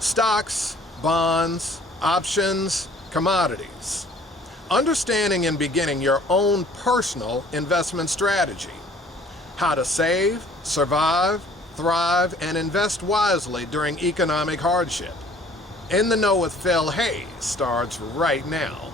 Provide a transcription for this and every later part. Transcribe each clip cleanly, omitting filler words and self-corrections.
Stocks, bonds, options, commodities. Understanding and beginning your own personal investment strategy. How to save, survive, thrive, and invest wisely during economic hardship. In the Know with Phil Hayes starts right now.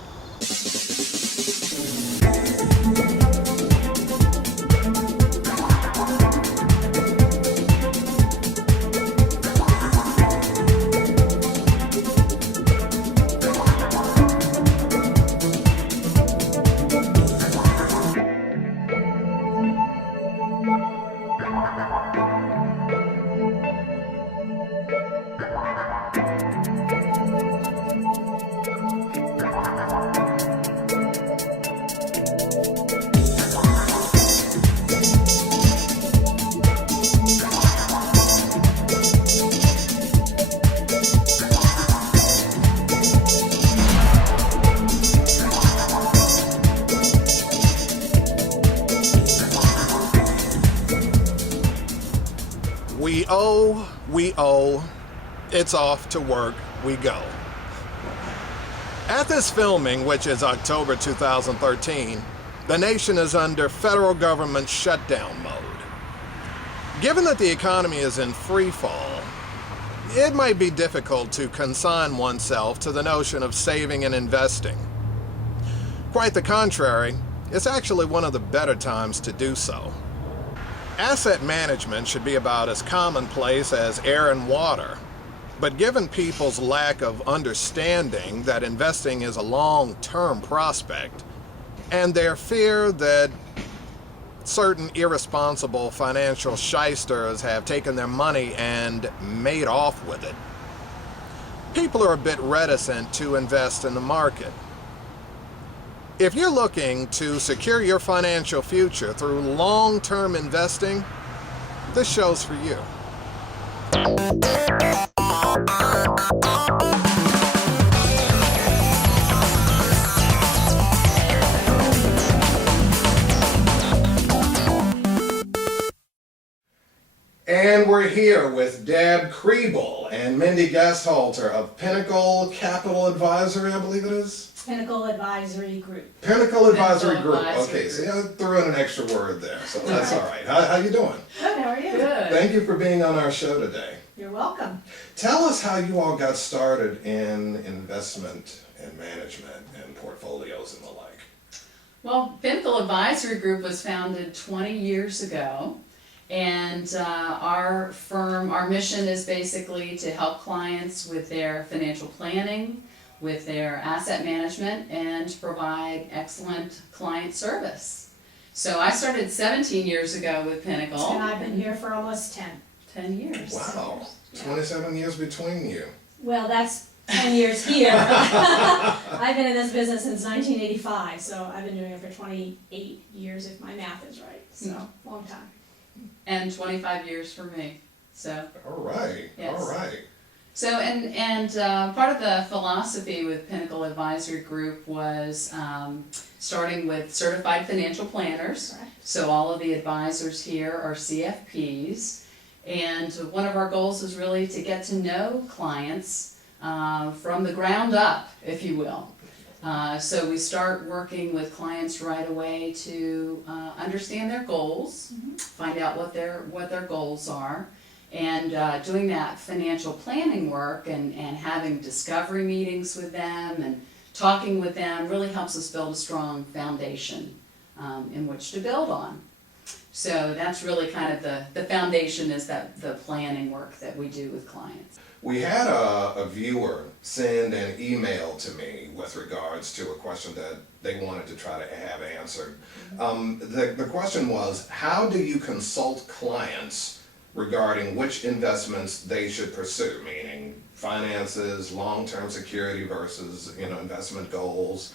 We owe, it's off to work we go. At this filming, which is October 2013, the nation is under federal government shutdown mode. Given that the economy is in free fall, it might be difficult to consign oneself to the notion of saving and investing. Quite the contrary, it's actually one of the better times to do so. Asset management should be about as commonplace as air and water, but given people's lack of understanding that investing is a long-term prospect, and their fear that certain irresponsible financial shysters have taken their money and made off with it, people are a bit reticent to invest in the market. If you're looking to secure your financial future through long-term investing, this show's for you. And we're here with Deb Kriebel and Mindy Gasthalter of Pinnacle Capital Advisory, I believe it is? Pinnacle Advisory Group. Pinnacle Advisory Group. Okay, so I threw in an extra word there, so that's all right. How you doing? Good, how are you? Good. Thank you for being on our show today. You're welcome. Tell us how you all got started in investment and management and portfolios and the like. Well, Pinnacle Advisory Group was founded 20 years ago, and our mission is basically to help clients with their financial planning, with their asset management, and to provide excellent client service. So I started 17 years ago with Pinnacle. And I've been here for almost 10 years. Wow, 27 years between you. Well, that's 10 years here. I've been in this business since 1985, so I've been doing it for 28 years if my math is right, so long time. And 25 years for me. So. All right, yes. All right. So, and part of the philosophy with Pinnacle Advisory Group was starting with certified financial planners. Correct. So all of the advisors here are CFPs. And one of our goals is really to get to know clients from the ground up, if you will. So we start working with clients right away to understand their goals, find out what their goals are, and doing that financial planning work and having discovery meetings with them and talking with them really helps us build a strong foundation in which to build on. So that's really kind of the foundation is the planning work that we do with clients. We had a viewer send an email to me with regards to a question that they wanted to try to have answered. The question was, how do you consult clients regarding which investments they should pursue, meaning finances, long-term security versus investment goals,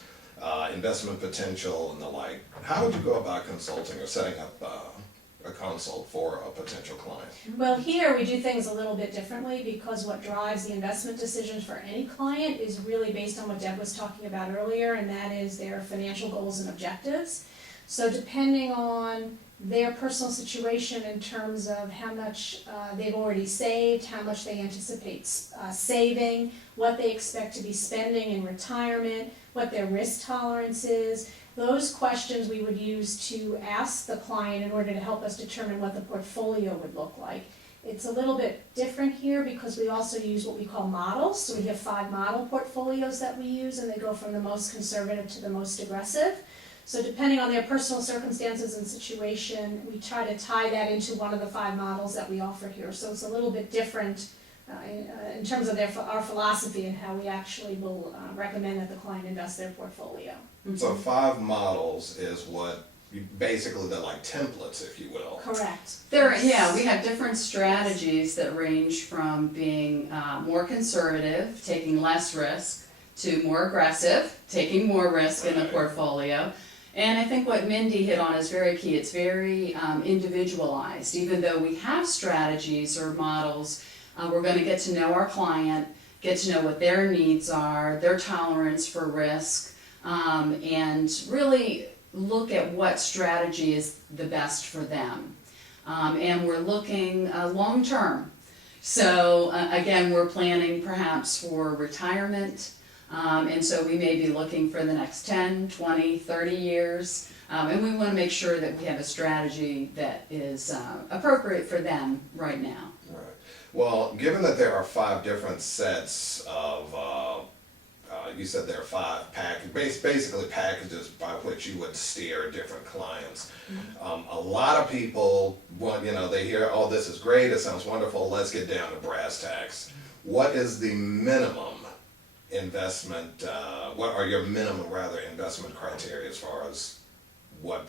investment potential, and the like? How would you go about consulting or setting up a consult for a potential client? Well, here we do things a little bit differently because what drives the investment decisions for any client is really based on what Deb was talking about earlier, and that is their financial goals and objectives. So depending on their personal situation in terms of how much they've already saved, how much they anticipate saving, what they expect to be spending in retirement, what their risk tolerance is. Those questions we would use to ask the client in order to help us determine what the portfolio would look like. It's a little bit different here because we also use what we call models. So we have 5 model portfolios that we use, and they go from the most conservative to the most aggressive. So depending on their personal circumstances and situation, we try to tie that into one of the 5 models that we offer here. So it's a little bit different in terms of our philosophy and how we actually will recommend that the client invest their portfolio. So 5 models is what, basically they're like templates, if you will. Correct. We have different strategies that range from being more conservative, taking less risk, to more aggressive, taking more risk in the portfolio. And I think what Mindy hit on is very key. It's very individualized. Even though we have strategies or models, we're going to get to know our client, get to know what their needs are, their tolerance for risk, and really look at what strategy is the best for them. And we're looking long term. So again, we're planning perhaps for retirement. And so we may be looking for the next 10, 20, 30 years. And we want to make sure that we have a strategy that is appropriate for them right now. Right. Well, given that there are 5 different sets of, you said there are 5 basically packages by which you would steer different clients. A lot of people want, they hear, oh, this is great, it sounds wonderful, let's get down to brass tacks. What is the minimum investment, what are your minimum investment criteria as far as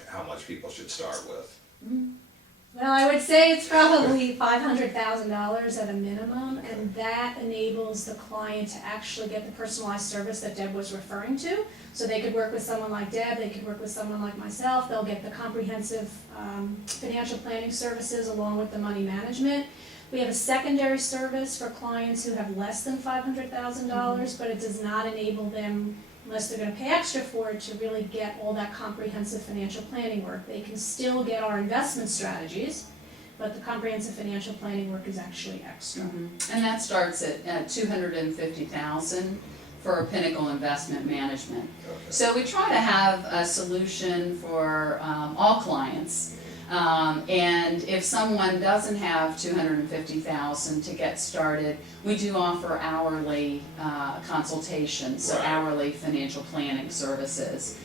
how much people should start with? Well, I would say it's probably $500,000 at a minimum, and that enables the client to actually get the personalized service that Deb was referring to. So they could work with someone like Deb, they could work with someone like myself, they'll get the comprehensive financial planning services along with the money management. We have a secondary service for clients who have less than $500,000, but it does not enable them, unless they're going to pay extra for it, to really get all that comprehensive financial planning work. They can still get our investment strategies, but the comprehensive financial planning work is actually extra. And that starts at $250,000 for a Pinnacle investment management. Okay. So we try to have a solution for all clients. And if someone doesn't have $250,000 to get started, we do offer hourly consultations, so Right. hourly financial planning services.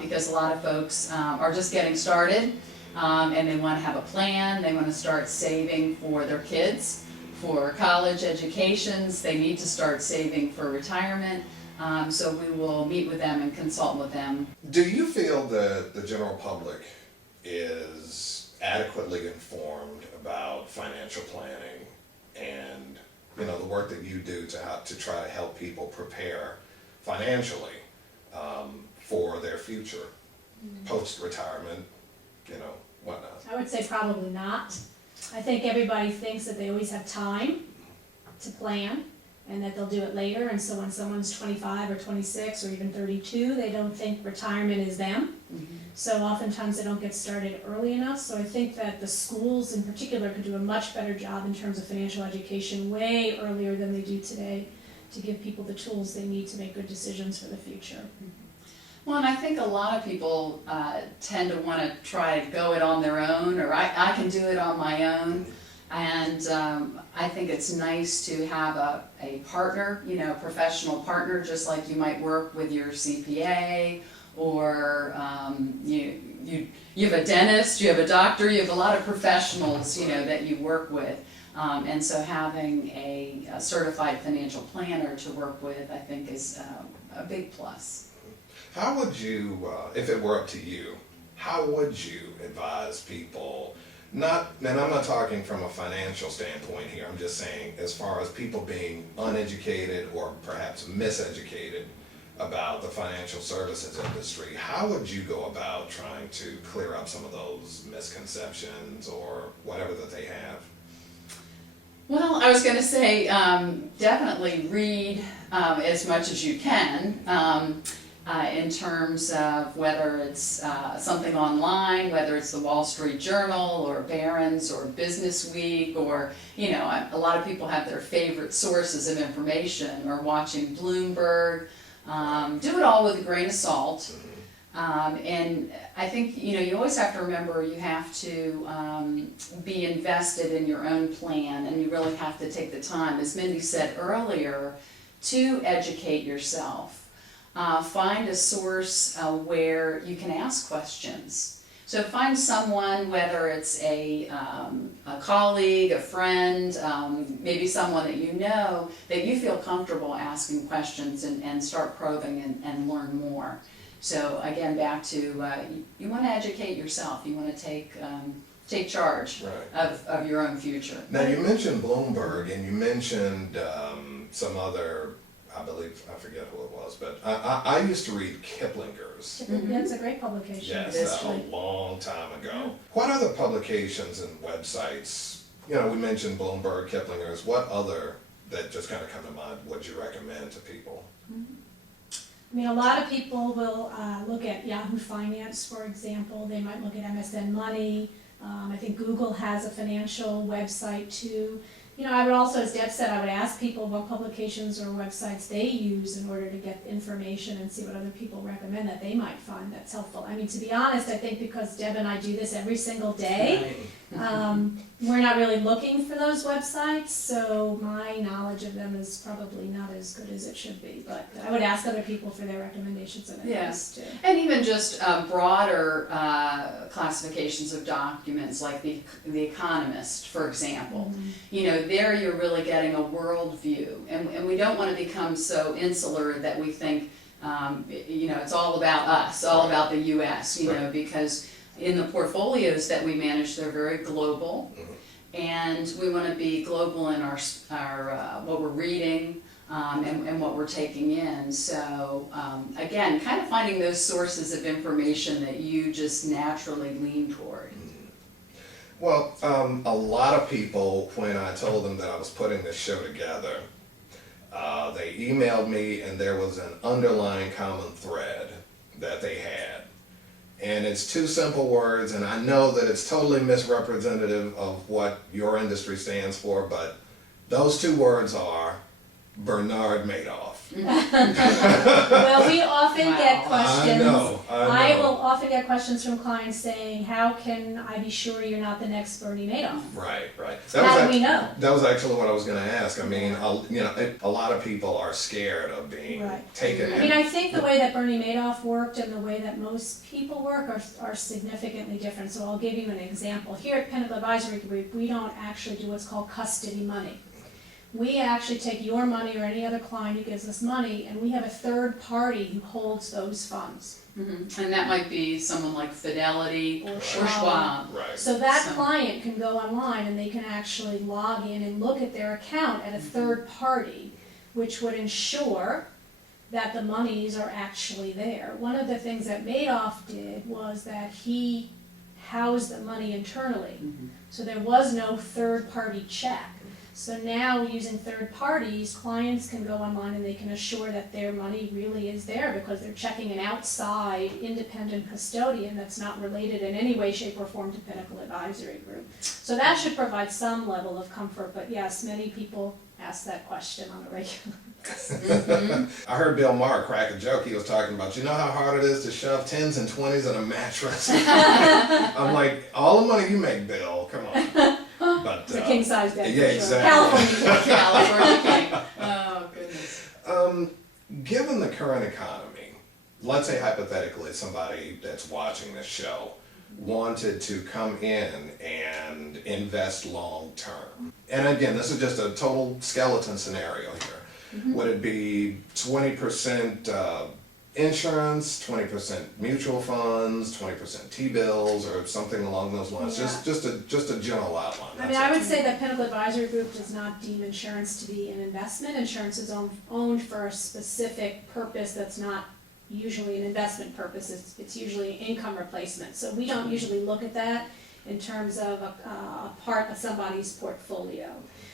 Because a lot of folks are just getting started and they want to have a plan, they want to start saving for their kids, for college educations, they need to start saving for retirement. So we will meet with them and consult with them. Do you feel that the general public is adequately informed about financial planning and the work that you do to try to help people prepare financially for their future, post-retirement, whatnot? I would say probably not. I think everybody thinks that they always have time to plan and that they'll do it later, and so when someone's 25 or 26 or even 32, they don't think retirement is them. So oftentimes they don't get started early enough. So I think that the schools in particular could do a much better job in terms of financial education way earlier than they do today to give people the tools they need to make good decisions for the future. Well, and I think a lot of people tend to want to try to go it on their own, or I can do it on my own. And I think it's nice to have a partner, a professional partner, just like you might work with your CPA, or you have a dentist, you have a doctor, you have a lot of professionals, that you work with. And so having a certified financial planner to work with, I think, is a big plus. How would you, if it were up to you, how would you advise people, and I'm not talking from a financial standpoint here, I'm just saying as far as people being uneducated or perhaps miseducated about the financial services industry, how would you go about trying to clear up some of those misconceptions or whatever that they have? Well, I was going to say definitely read as much as you can. in terms of whether it's something online, whether it's the Wall Street Journal or Barron's or Business Week, or, a lot of people have their favorite sources of information, or watching Bloomberg. Do it all with a grain of salt. And I think, you always have to remember you have to be invested in your own plan, and you really have to take the time, as Mindy said earlier, to educate yourself. Find a source where you can ask questions. So find someone, whether it's a colleague, a friend, maybe someone that that you feel comfortable asking questions, and start probing and learn more. So again, back to, you want to educate yourself. You want to take charge of your own future. Now, you mentioned Bloomberg, and you mentioned some other, I believe, I forget who it was, but I used to read Kiplinger's. That's a great publication. Yes, a long time ago. What other publications and websites, we mentioned Bloomberg, Kiplinger's, what other that just kind of come to mind would you recommend to people? I mean, a lot of people will look at Yahoo Finance, for example. They might look at MSN Money. I think Google has a financial website too. I would also, as Deb said, I would ask people what publications or websites they use in order to get information, and see what other people recommend that they might find that's helpful. I mean, to be honest, I think because Deb and I do this every single day, we're not really looking for those websites, so my knowledge of them is probably not as good as it should be. But I would ask other people for their recommendations and advice too. And even just broader classifications of documents, like the Economist, for example. There you're really getting a world view, and we don't want to become so insular that we think, it's all about us, all about the U.S., because in the portfolios that we manage, they're very global, and we want to be global in our what we're reading and what we're taking in. So again, kind of finding those sources of information that you just naturally lean toward. Well, a lot of people, when I told them that I was putting this show together, they emailed me, and there was an underlying common thread that they had. And it's two simple words, and I know that it's totally misrepresentative of what your industry stands for, but those two words are Bernard Madoff. Well, we often get questions. I know. I will often get questions from clients saying, how can I be sure you're not the next Bernie Madoff? Right. How do we know? That was actually what I was going to ask. I mean, a lot of people are scared of being taken in. I mean, I think the way that Bernie Madoff worked and the way that most people work are significantly different. So I'll give you an example. Here at Pinnacle Advisory Group, we don't actually do what's called custody money. We actually take your money or any other client who gives us money, and we have a third party who holds those funds. And that might be someone like Fidelity or Schwab. Right. So that client can go online and they can actually log in and look at their account at a third party, which would ensure that the monies are actually there. One of the things that Madoff did was that he housed the money internally. So there was no third party check. So now, using third parties, clients can go online and they can assure that their money really is there because they're checking an outside independent custodian that's not related in any way, shape, or form to Pinnacle Advisory Group. So that should provide some level of comfort, but yes, many people ask that question on a regular basis. I heard Bill Maher crack a joke. He was talking about, how hard it is to shove 10s and 20s in a mattress? I'm like, all the money you make, Bill, come on. But, it's a king size bed. Yeah, for exactly. Sure. California king. Oh, goodness. Given the current economy, let's say hypothetically somebody that's watching this show wanted to come in and invest long term. And again, this is just a total skeleton scenario here. Would it be 20% insurance, 20% mutual funds, 20% T-bills, or something along those lines? Yeah. Just a general outline. I mean, I would say that Pinnacle Advisory Group does not deem insurance to be an investment. Insurance is owned for a specific purpose that's not usually an investment purpose. It's usually income replacement. So we don't usually look at that in terms of a part of somebody's portfolio.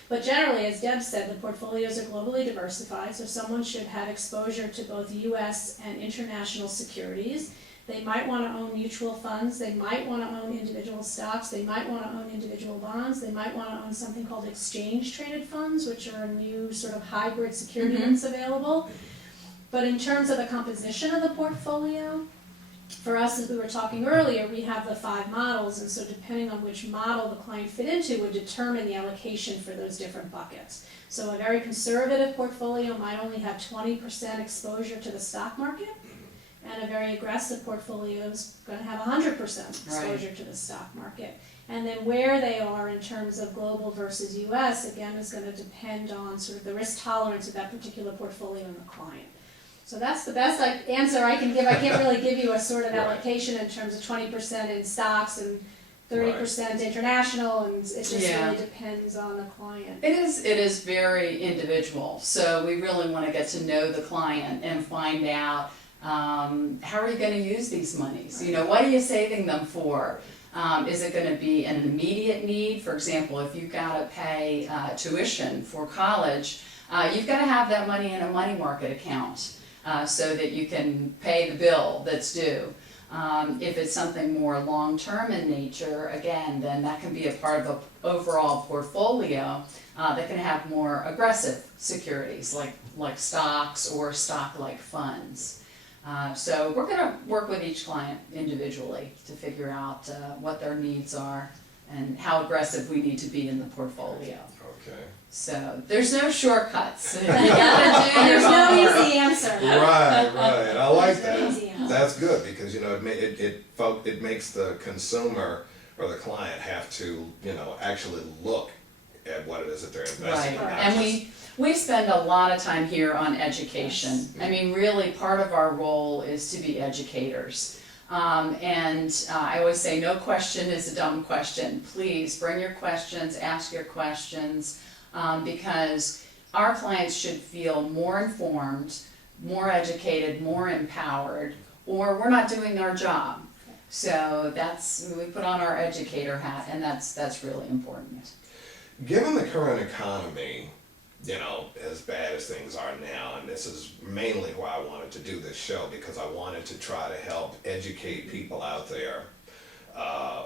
But generally, as Deb said, the portfolios are globally diversified, so someone should have exposure to both US and international securities. They might want to own mutual funds, they might want to own individual stocks, they might want to own individual bonds, they might want to own something called exchange-traded funds, which are a new sort of hybrid security that's available. But in terms of the composition of the portfolio, for us, as we were talking earlier, we have the 5 models, and so depending on which model the client fit into would determine the allocation for those different buckets. So a very conservative portfolio might only have 20% exposure to the stock market, and a very aggressive portfolio is going to have 100% exposure to the stock market. And then where they are in terms of global versus US, again, is going to depend on sort of the risk tolerance of that particular portfolio and the client. So that's the best answer I can give. I can't really give you a sort of allocation in terms of 20% in stocks and 30% international, and it just really depends on the client. It is very individual. So we really want to get to know the client and find out how are you going to use these monies? You know, what are you saving them for? Is it going to be an immediate need? For example, if you've got to pay tuition for college, you've got to have that money in a money market account. So that you can pay the bill that's due. If it's something more long-term in nature, again, then that can be a part of the overall portfolio that can have more aggressive securities like stocks or stock-like funds. So we're going to work with each client individually to figure out what their needs are and how aggressive we need to be in the portfolio. Okay. So there's no shortcuts. You gotta do There's your no homework. easy answer. Right. I like There's no that. easy answer. That's good because you know it makes the consumer or the client have to actually look at what it is that they're investing in. Right, not and just- we spend a lot of time here on education. I mean, really, part of our role is to be educators. I always say no question is a dumb question. Please bring your questions, ask your questions, because our clients should feel more informed, more educated, more empowered, or we're not doing our job. So we put on our educator hat, and that's really important. Given the current economy, as bad as things are now, and this is mainly why I wanted to do this show, because I wanted to try to help educate people out there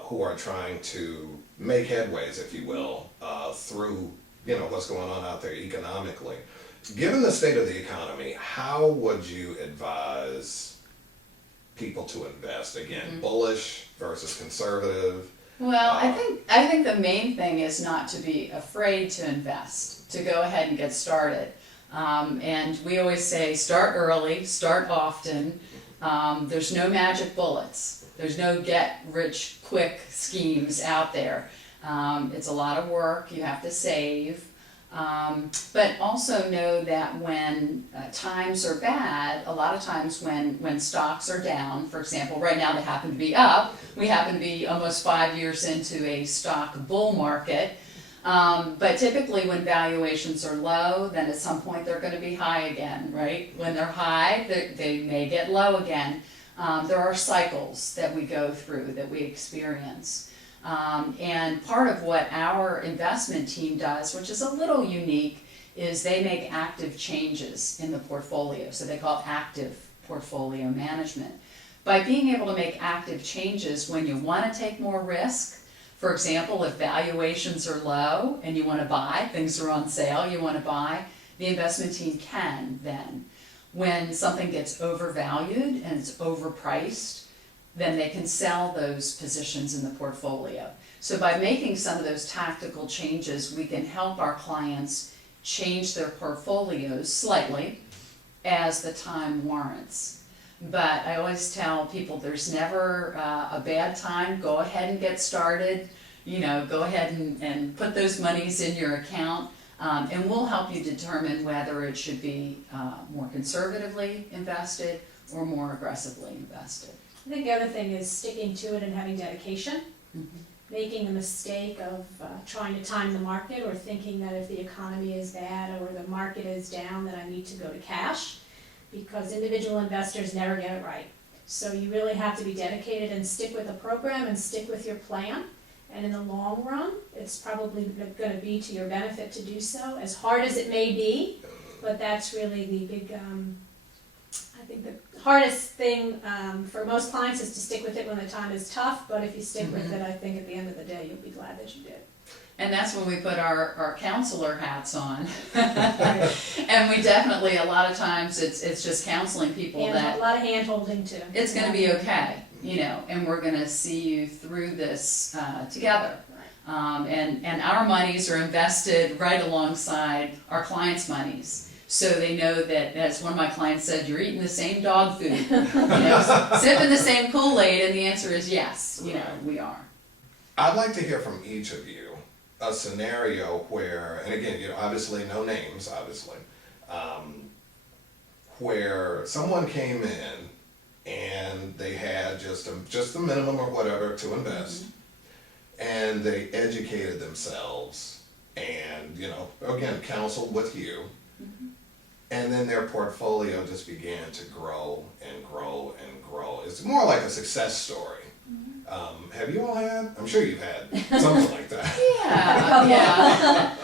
who are trying to make headways, if you will, through what's going on out there economically. Given the state of the economy, how would you advise people to invest? Again, bullish versus conservative. Well, I think the main thing is not to be afraid to invest, to go ahead and get started. And we always say start early, start often. There's no magic bullets. There's no get-rich-quick schemes out there. It's a lot of work. You have to save. But also know that when times are bad, a lot of times when stocks are down, for example, right now they happen to be up, we happen to be almost 5 years into a stock bull market, but typically when valuations are low, then at some point they're going to be high again, right? When they're high, they may get low again. There are cycles that we go through, that we experience. And part of what our investment team does, which is a little unique, is they make active changes in the portfolio. So they call it active portfolio management. By being able to make active changes when you want to take more risk, for example, if valuations are low and you want to buy, things are on sale, you want to buy, the investment team can then. When something gets overvalued and it's overpriced, then they can sell those positions in the portfolio. So by making some of those tactical changes, we can help our clients change their portfolios slightly as the time warrants. But I always tell people there's never a bad time. Go ahead and get started. Go ahead and put those monies in your account, and we'll help you determine whether it should be more conservatively invested or more aggressively invested. I think the other thing is sticking to it and having dedication. Making the mistake of trying to time the market or thinking that if the economy is bad or the market is down that I need to go to cash, because individual investors never get it right. So you really have to be dedicated and stick with the program and stick with your plan And in the long run, it's probably gonna be to your benefit to do so, as hard as it may be, but that's really the big, I think the hardest thing, for most clients is to stick with it when the time is tough, but if you stick with it, I think at the end of the day, you'll be glad that you did. And that's when we put our counselor hats on. And we definitely, a lot of times, it's just counseling people And that a lot of hand holding too. it's gonna be okay, you know, and we're gonna see you through this, together. And our monies are invested right alongside our clients' monies. So they know that, as one of my clients said, you're eating the same dog food, you know, sipping the same Kool-Aid, and the answer is yes, you know, we are. I'd like to hear from each of you a scenario where, and again, you know, obviously no names, obviously, where someone came in and they had just the minimum or whatever to invest, and they educated themselves and, you know, again, counseled with you, and then their portfolio just began to grow and grow and grow. It's more like a success story. Have you all had? I'm sure you've had something like that. Yeah, yeah.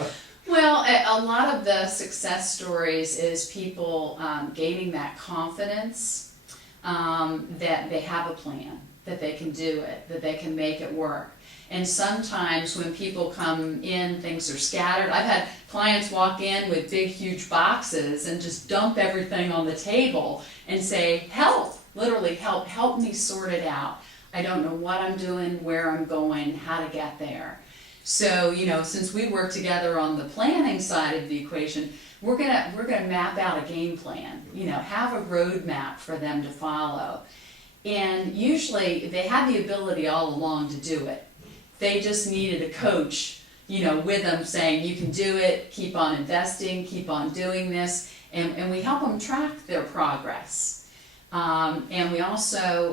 Well, a lot of the success stories is people gaining that confidence that they have a plan, that they can do it, that they can make it work. And sometimes when people come in, things are scattered. I've had clients walk in with big, huge boxes and just dump everything on the table and say, help, literally help me sort it out. I don't know what I'm doing, where I'm going, how to get there. So, you know, since we work together on the planning side of the equation, we're gonna map out a game plan, you know, have a roadmap for them to follow. And usually they have the ability all along to do it. They just needed a coach, you know, with them saying, you can do it, keep on investing, keep on doing this, and we help them track their progress. And we also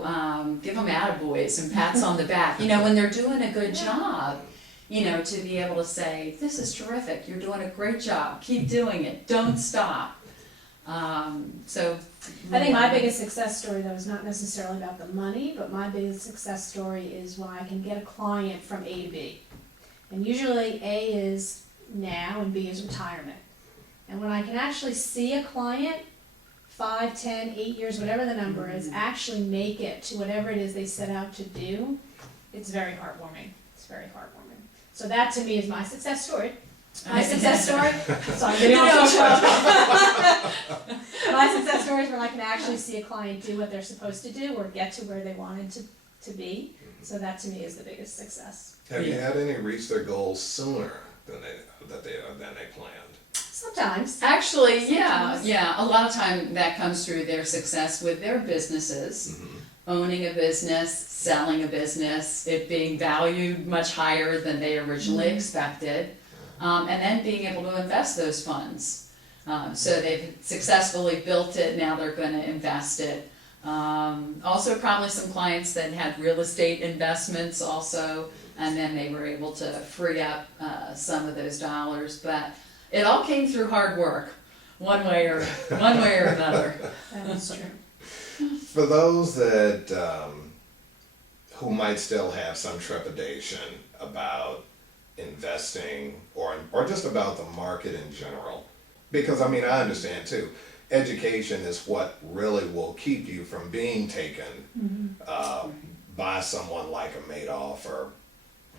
give them attaboys and pats on the back, you know, when they're doing a good job, you know, to be able to say, this is terrific, you're doing a great job, keep doing it, don't stop. So I think my biggest success story, though, is not necessarily about the money, but my biggest success story is when I can get a client from A to B. And usually A is now and B is retirement. And when I can actually see a client 5, 10, 8 years, whatever the number is, actually make it to whatever it is they set out to do, it's very heartwarming. It's very heartwarming. So that to me is my success story. My success story, sorry, getting off track. My success story is when I can actually see a client do what they're supposed to do or get to where they wanted to be. So that to me is the biggest success. Have you had any reach their goals sooner than they planned? Sometimes. actually, yeah, a lot of time that comes through their success with their businesses. Owning a business, selling a business, it being valued much higher than they originally expected, and then being able to invest those funds. So they've successfully built it, now they're gonna invest it. Also probably some clients that had real estate investments also, and then they were able to free up some of those dollars, but it all came through hard work, one way or another. That's true. For those that who might still have some trepidation about investing or just about the market in general, because I mean I understand too, education is what really will keep you from being taken by someone like a Madoff or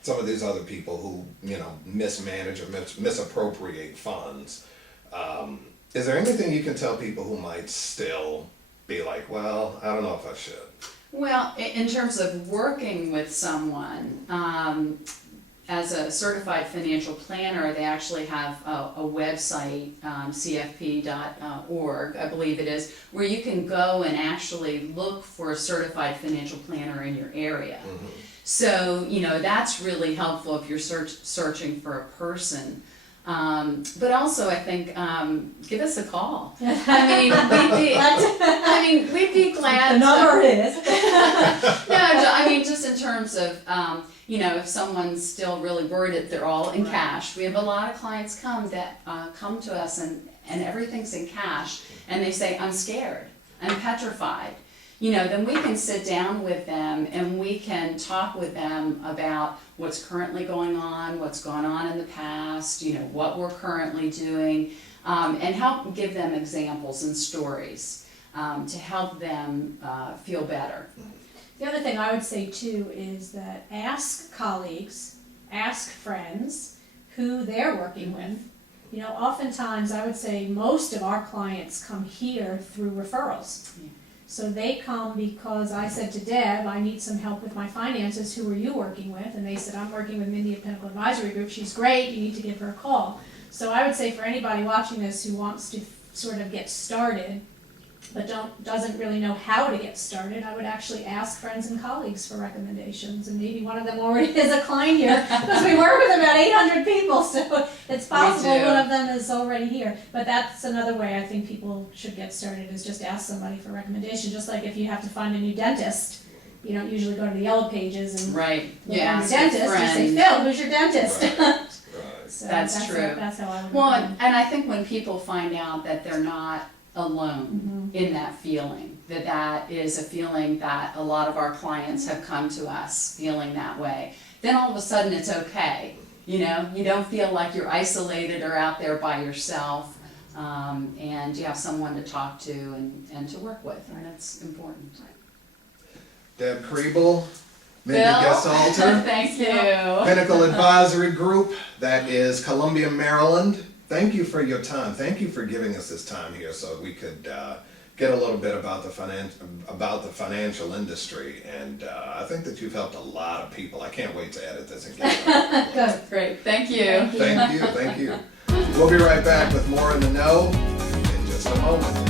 some of these other people who, you know, mismanage or misappropriate funds. Is there anything you can tell people who might still be like, well, I don't know if I should? Well, in terms of working with someone, as a certified financial planner, they actually have a website, cfp.org, I believe it is, where you can go and actually look for a certified financial planner in your area. So, you know, that's really helpful if you're searching for a person. But also, I think, give us a call. I mean, we'd be glad. The number is. No, I mean, just in terms of, you know, if someone's still really worried that they're all in cash. We have a lot of clients come to us and everything's in cash, and they say, I'm scared, I'm petrified. then we can sit down with them and we can talk with them about what's currently going on, what's gone on in the past, what we're currently doing, and help give them examples and stories to help them feel better. The other thing I would say too is that ask colleagues, ask friends who they're working with. Oftentimes I would say most of our clients come here through referrals. Yeah. So they come because I said to Deb, I need some help with my finances, who are you working with? And they said, I'm working with Mindy at Pinnacle Advisory Group, she's great, you need to give her a call. So I would say for anybody watching this who wants to sort of get started, but doesn't really know how to get started, I would actually ask friends and colleagues for recommendations, and maybe one of them already is a client here, because we work with about 800 people, so it's possible We do. one of them is already here. But that's another way I think people should get started, is just ask somebody for recommendation, just like if you have to find a new dentist. You don't usually go to the yellow pages and Right. look Yeah. on your dentist, you say, friend. Phil, who's your dentist? Right. So That's true. That's how I would Well, recommend. and I think when people find out that they're not alone in that feeling, that is a feeling that a lot of our clients have come to us feeling that way, then all of a sudden it's okay. You don't feel like you're isolated or out there by yourself, and you have someone to talk to and to work with, and that's important. Deb Kriebel, Mindy Bill? Gasthalter, Thank you. Pinnacle Advisory Group, that is Columbia, Maryland. Thank you for your time. Thank you for giving us this time here so we could get a little bit about the financial industry. And I think that you've helped a lot of people. I can't wait to edit this and get it out. Good. Great, thank you. Thank you. We'll be right back with more in the know in just a moment.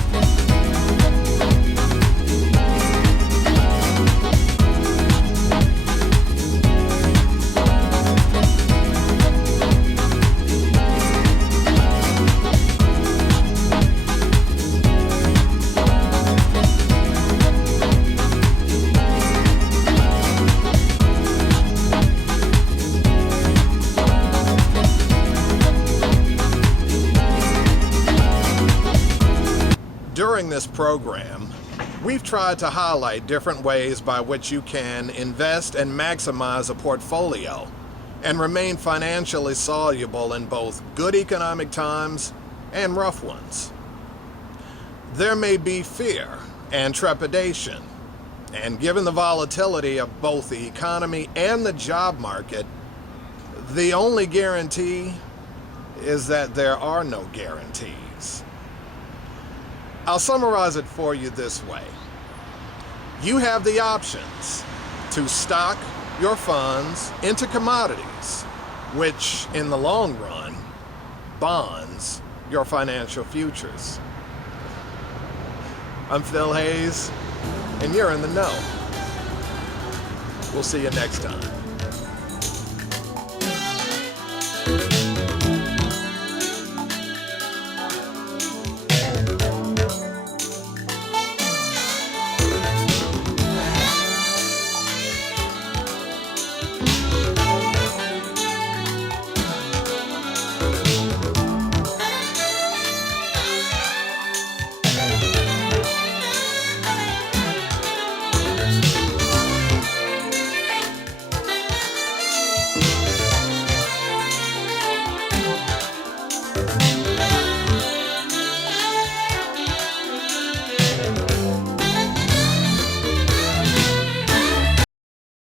During this program, we've tried to highlight different ways by which you can invest and maximize a portfolio and remain financially soluble in both good economic times and rough ones. There may be fear and trepidation, and given the volatility of both the economy and the job market, the only guarantee is that there are no guarantees. I'll summarize it for you this way. You have the options to stock your funds into commodities, which in the long run bonds your financial futures. I'm Phil Hayes, and you're in the know. We'll see you next time.